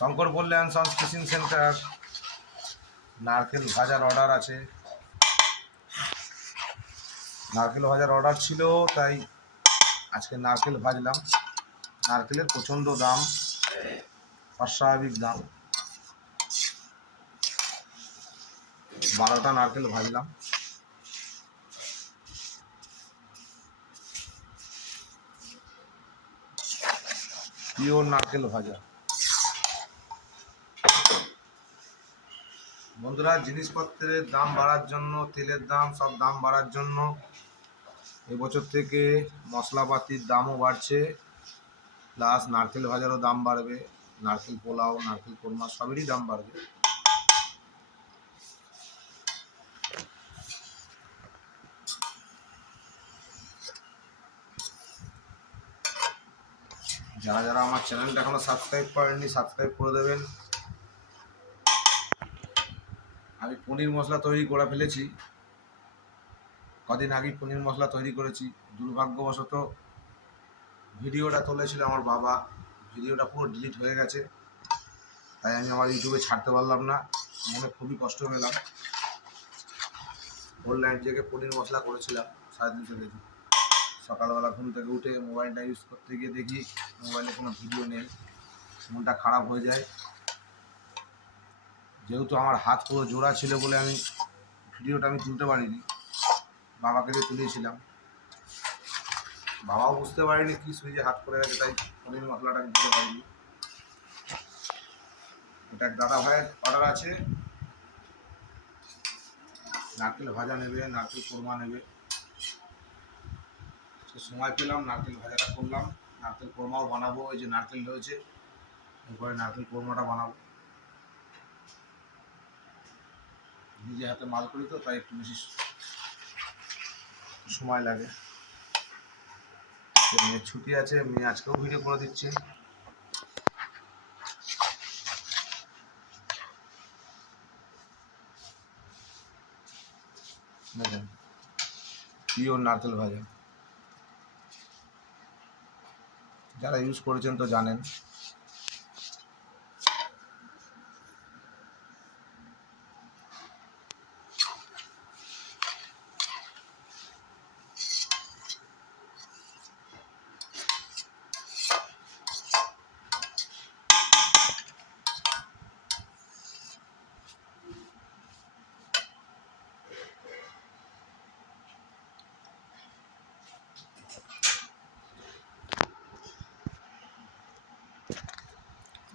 শঙ্কর বললেন sons teaching centre নারকেল ভাজার অর্ডার আছে। নারকেল ভাজার অর্ডার ছিল, তাই আজকে নারকেল ভাজলাম। নারকেলের প্রচণ্ড দাম, অস্বাভাবিক দাম। 12টা নারকেল ভাজলাম। পিওর নারকেল ভাজা। বন্ধুরা, জিনিসপত্রের দাম বাড়ার জন্য, তেলের দাম, সব দাম বাড়ার জন্য এবছর থেকে মশলাপাতির দামও বাড়ছে, প্লাস নারকেল ভাজারও দাম বাড়বে। নারকেল পোলাও, নারকেল কোরমা সবেরই দাম বাড়বে। যারা যারা আমার চ্যানেলটা এখনো সাবস্ক্রাইব করেননি, সাবস্ক্রাইব করে দেবেন। আমি পনির মশলা তৈরি করে ফেলেছি, কদিন আগে পনির মশলা তৈরি করেছি। দুর্ভাগ্যবশত ভিডিওটা তুলেছিল আমার বাবা, ভিডিওটা পুরো ডিলিট হয়ে গেছে, তাই আমি আমার ইউটিউবে ছাড়তে পারলাম না। মনে খুবই কষ্ট পেলাম। অনলাইন থেকে পনির মশলা করেছিলাম 350 কেজি। সকালবেলা ঘুম থেকে উঠে মোবাইলটা ইউজ করতে গিয়ে দেখি মোবাইলে কোনো ভিডিও নেই, মনটা খারাপ হয়ে যায়। যেহেতু আমার হাত পুরো জোড়া ছিল বলে ভিডিওটা আমি তুলতে পারিনি, বাবাকে দিয়ে তুলেছিলাম। বাবাও বুঝতে পারিনি কী সুইচে হাত পড়ে গেছে, তাই পনির মশলাটা আমি দিতে পারিনি। এটা এক দাদা ভাইয়ের অর্ডার আছে, নারকেল ভাজা নেবে, নারকেল কোরমা নেবে। সময় পেলাম, নারকেল ভাজাটা করলাম। নারকেল কোরমাও বানাবো, এই যে নারকেল রয়েছে, এরপরে নারকেল কোরমাটা বানাবো। নিজে হাতে মাল করি তো, তাই একটু বেশি সময় লাগে। মেয়ের ছুটি আছে, মেয়ে আজকেও ভিডিও করে দিচ্ছে। দেখেন, পিওর নারকেল ভাজা। যারা ইউজ করেছেন তো জানেন।